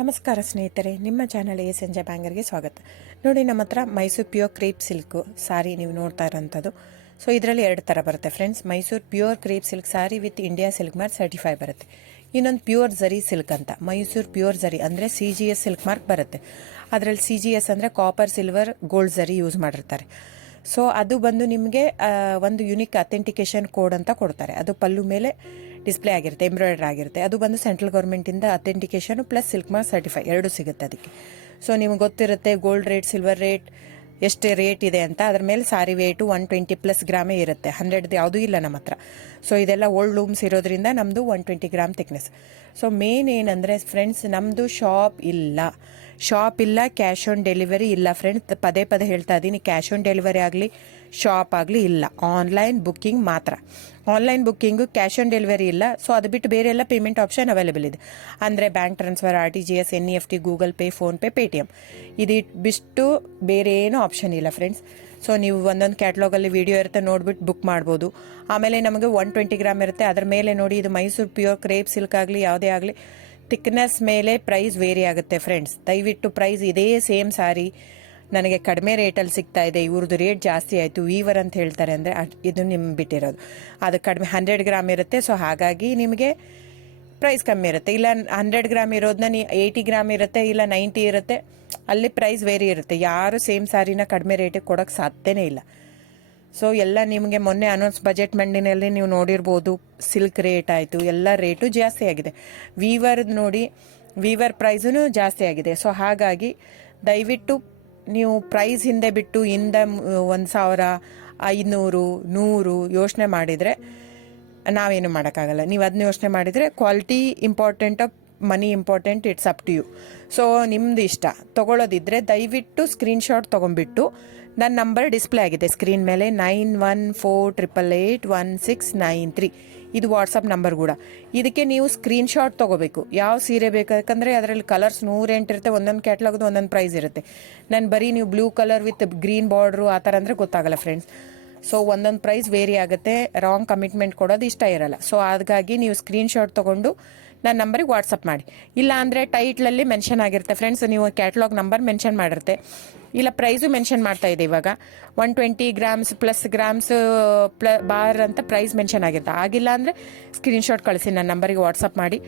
ನಮಸ್ಕಾರ ಸ್ನೇಹಿತರೆ, ನಿಮ್ಮ ಚಾನಲ್ ASNJ ಬ್ಯಾಂಗರ್ಗೆ ಸ್ವಾಗತ. ನೋಡಿ, ನಮ್ಮ ಹತ್ರ ಮೈಸೂರು ಪ್ಯೂರ್ ಕ್ರೇಪ್ ಸಿಲ್ಕ್ ಸಾರಿ ನೀವು ನೋಡ್ತಾ ಇರೋಂಥದ್ದು. ಸೊ ಇದರಲ್ಲಿ ಎರಡು ಥರ ಬರುತ್ತೆ friends. Mysuru pure crepe silk sorry with India silk mark certify ಬರುತ್ತೆ. ಇನ್ನೊಂದು ಪ್ಯೂರ್ ಝರಿ ಸಿಲ್ಕ್ ಅಂತ, ಮೈಸೂರು ಪ್ಯೂರ್ ಝರಿ ಅಂದರೆ CGS ಸಿಲ್ಕ್ ಮಾರ್ಕ್ ಬರುತ್ತೆ. ಅದರಲ್ಲಿ CGS ಅಂದರೆ ಕಾಪರ್, ಸಿಲ್ವರ್, ಗೋಲ್ಡ್ ಝರಿ ಯೂಸ್ ಮಾಡಿರ್ತಾರೆ. ಸೊ ಅದು ಬಂದು ನಿಮಗೆ ಒಂದು ಯುನಿಕ್ ಅಥೆಂಟಿಕೇಶನ್ ಕೋಡ್ ಅಂತ ಕೊಡ್ತಾರೆ. ಅದು ಪಲ್ಲು ಮೇಲೆ ಡಿಸ್ಪ್ಲೇ ಆಗಿರುತ್ತೆ, ಎಂಬ್ರಾಯ್ಡ್ರಿ ಆಗಿರುತ್ತೆ. ಅದು ಬಂದು ಸೆಂಟ್ರಲ್ ಗೌರ್ಮೆಂಟಿಂದ ಅಥೆಂಟಿಕೇಶನು ಪ್ಲಸ್ ಸಿಲ್ಕ್ ಮಾರ್ಕ್ ಸರ್ಟಿಫೈ ಎರಡು ಸಿಗುತ್ತೆ ಅದಕ್ಕೆ. ಸೊ ನಿಮ್ಗೆ ಗೊತ್ತಿರುತ್ತೆ ಗೋಲ್ಡ್ ರೇಟ್, ಸಿಲ್ವರ್ ರೇಟ್ ಎಷ್ಟು ರೇಟ್ ಇದೆ ಅಂತ. ಅದ್ರ ಮೇಲೆ ಸಾರಿ ವೇಟು 120+ ಗ್ರಾಮೇ ಇರುತ್ತೆ, 100 ಯಾವುದೂ ಇಲ್ಲ ನಮ್ಮ ಹತ್ರ. ಸೊ ಇದೆಲ್ಲ ಓಲ್ಡ್ ಲೂಮ್ಸ್ ಇರೋದ್ರಿಂದ ನಮ್ಮದು 120 ಗ್ರಾಮ್ ಥಿಕ್ನೆಸ್. ಸೊ ಮೇನ್ ಏನಂದರೆ ಫ್ರೆಂಡ್ಸ್, ನಮ್ಮದು ಶಾಪ್ ಇಲ್ಲ, ಕ್ಯಾಶ್ ಆನ್ ಡೆಲಿವರಿ ಇಲ್ಲ ಫ್ರೆಂಡ್ಸ್. ಪದೇ ಪದೇ ಹೇಳ್ತಾ ಇದ್ದೀನಿ, ಕ್ಯಾಶ್ ಆನ್ ಡೆಲಿವರಿ ಆಗಲಿ, ಶಾಪ್ ಆಗಲಿ ಇಲ್ಲ, ಆನ್ಲೈನ್ ಬುಕ್ಕಿಂಗ್ ಮಾತ್ರ. Online booking, cash on delivery ಇಲ್ಲ. ಸೊ ಅದು ಬಿಟ್ಟು ಬೇರೆ ಎಲ್ಲ ಪೇಮೆಂಟ್ ಆಪ್ಷನ್ ಅವೈಲೇಬಲ್ ಇದೆ. ಅಂದರೆ bank transfer, RTGS, NEFT, Google pay, PhonePe, Paytm. ಇದು ಬಿಟ್ಟು ಬೇರೆ ಏನೂ ಆಪ್ಷನ್ ಇಲ್ಲ ಫ್ರೆಂಡ್ಸ್. ಸೊ ನೀವು ಒಂದೊಂದು ಕ್ಯಾಟ್ಲಾಗಲ್ಲಿ ವಿಡಿಯೋ ಇರುತ್ತೆ, ನೋಡ್ಬಿಟ್ಟು ಬುಕ್ ಮಾಡ್ಬೋದು. ಆಮೇಲೆ ನಮಗೆ 120 ಗ್ರಾಮ್ ಇರುತ್ತೆ. ಅದ್ರ ಮೇಲೆ ನೋಡಿ, ಇದು ಮೈಸೂರು ಪ್ಯೂರ್ ಕ್ರೇಪ್ ಸಿಲ್ಕ್ ಆಗಲಿ ಯಾವುದೇ ಆಗಲಿ ಥಿಕ್ನೆಸ್ ಮೇಲೆ ಪ್ರೈಸ್ ವೇರಿ ಆಗುತ್ತೆ ಫ್ರೆಂಡ್ಸ್. ದಯವಿಟ್ಟು ಪ್ರೈಸ್ ಇದೇ ಸೇಮ್ ಸಾರಿ ನನಗೆ ಕಡಿಮೆ ರೇಟಲ್ಲಿ ಸಿಗ್ತಾ ಇದೆ, ಇವ್ರದ್ದು ರೇಟ್ ಜಾಸ್ತಿ ಆಯಿತು ವೀವರ್ ಅಂತ ಹೇಳ್ತಾರೆ ಅಂದರೆ ಇದು ನಿಮ್ಗೆ ಬಿಟ್ಟಿರೋದು. ಅದು ಕಡಿಮೆ 100 ಗ್ರಾಮ್ ಇರುತ್ತೆ. ಸೊ ಹಾಗಾಗಿ ನಿಮಗೆ ಪ್ರೈಸ್ ಕಮ್ಮಿ ಇರುತ್ತೆ. ಇಲ್ಲ 100 ಗ್ರಾಮ್ ಇರೋದನ್ನ 80 ಗ್ರಾಮ್ ಇರುತ್ತೆ, ಇಲ್ಲ 90 ಇರುತ್ತೆ, ಅಲ್ಲಿ ಪ್ರೈಸ್ ವೇರಿ ಇರುತ್ತೆ. ಯಾರು ಸೇಮ್ ಸಾರಿನ ಕಡಿಮೆ ರೇಟಿಗೆ ಕೊಡೋಕ್ಕೆ ಸಾಧ್ಯನೇ ಇಲ್ಲ. ಸೊ ಎಲ್ಲ ನಿಮಗೆ ಮೊನ್ನೆ ಅನೌನ್ಸ್ ಬಜೆಟ್ ಮಂಡಿನಲ್ಲಿ ನೀವು ನೋಡಿರ್ಬೋದು, ಸಿಲ್ಕ್ ರೇಟ್ ಆಯಿತು, ಎಲ್ಲ ರೇಟು ಜಾಸ್ತಿ ಆಗಿದೆ. ವೀವರ್ದು ನೋಡಿ, ವೀವರ್ ಪ್ರೈಸೂ ಜಾಸ್ತಿ ಆಗಿದೆ. ಸೊ ಹಾಗಾಗಿ ದಯವಿಟ್ಟು ನೀವು ಪ್ರೈಸ್ ಹಿಂದೆ ಬಿಟ್ಟು 1,000, 500, 100 ಯೋಚನೆ ಮಾಡಿದರೆ ನಾವೇನು ಮಾಡೋಕ್ಕಾಗಲ್ಲ. ನೀವು ಅದನ್ನ ಯೋಚನೆ ಮಾಡಿದರೆ quality important, money important, it's up to you. So ನಿಮ್ದು ಇಷ್ಟ. ತೊಗೊಳ್ಳೋದಿದ್ರೆ ದಯವಿಟ್ಟು ಸ್ಕ್ರೀನ್ಶಾಟ್ ತೊಗೊಂಡ್ಬಿಟ್ಟು, ನನ್ನ ನಂಬರ್ ಡಿಸ್ಪ್ಲೇ ಆಗಿದೆ ಸ್ಕ್ರೀನ್ ಮೇಲೆ, 9148881693. ಇದು ವಾಟ್ಸಪ್ ನಂಬರ್ ಕೂಡ. ಇದಕ್ಕೆ ನೀವು ಸ್ಕ್ರೀನ್ಶಾಟ್ ತೊಗೋಬೇಕು. ಯಾವ ಸೀರೆ ಬೇಕಂದ್ರೆ ಅದರಲ್ಲಿ ಕಲರ್ಸ್ 108 ಇರುತ್ತೆ, ಒಂದೊಂದು ಕ್ಯಾಟ್ಲಾಗ್ದು ಒಂದೊಂದು ಪ್ರೈಸ್ ಇರುತ್ತೆ. ನಾನು ಬರೀ ನೀವು blue colour with green border ಆ ಥರ ಅಂದರೆ ಗೊತ್ತಾಗಲ್ಲ ಫ್ರೆಂಡ್ಸ್. ಸೊ ಒಂದೊಂದು ಪ್ರೈಸ್ ವೇರಿ ಆಗುತ್ತೆ, ರಾಂಗ್ ಕಮಿಟ್ಮೆಂಟ್ ಕೊಡೋದು ಇಷ್ಟ ಇರಲ್ಲ. ಸೊ ಹಾಗಾಗಿ ನೀವು ಸ್ಕ್ರೀನ್ಶಾಟ್ ತೊಗೊಂಡು ನನ್ನ ನಂಬರಿಗೆ ವಾಟ್ಸಪ್ ಮಾಡಿ. ಇಲ್ಲ ಅಂದರೆ ಟೈಟ್ಲಲ್ಲಿ ಮೆನ್ಷನ್ ಆಗಿರುತ್ತೆ ಫ್ರೆಂಡ್ಸ್, ನೀವು ಕ್ಯಾಟ್ಲಾಗ್ ನಂಬರ್ ಮೆನ್ಷನ್ ಮಾಡಿರುತ್ತೆ, ಇಲ್ಲ ಪ್ರೈಸು ಮೆನ್ಷನ್ ಮಾಡ್ತಾ ಇದೆ. ಇವಾಗ 120 ಗ್ರಾಮ್ಸ್ ಪ್ಲಸ್ ಗ್ರಾಮ್ಸ್ ಬಾರ್ ಅಂತ ಪ್ರೈಸ್ ಮೆನ್ಷನ್ ಆಗಿರುತ್ತೆ. ಆಗಿಲ್ಲ ಅಂದರೆ ಸ್ಕ್ರೀನ್ಶಾಟ್ ಕಳಿಸಿ, ನನ್ನ ನಂಬರಿಗೆ ವಾಟ್ಸಪ್ ಮಾಡಿ.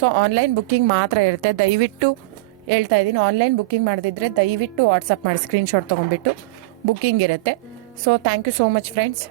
ಸೊ ಆನ್ಲೈನ್ ಬುಕ್ಕಿಂಗ್ ಮಾತ್ರ ಇರುತ್ತೆ. ದಯವಿಟ್ಟು ಹೇಳ್ತಾ ಇದ್ದೀನಿ, ಆನ್ಲೈನ್ ಬುಕ್ಕಿಂಗ್ ಮಾಡದಿದ್ದರೆ ದಯವಿಟ್ಟು ವಾಟ್ಸಪ್ ಮಾಡಿ, ಸ್ಕ್ರೀನ್ಶಾಟ್ ತೊಗೊಂಡ್ಬಿಟ್ಟು ಬುಕ್ಕಿಂಗ್ ಇರುತ್ತೆ. So thank you so much friends.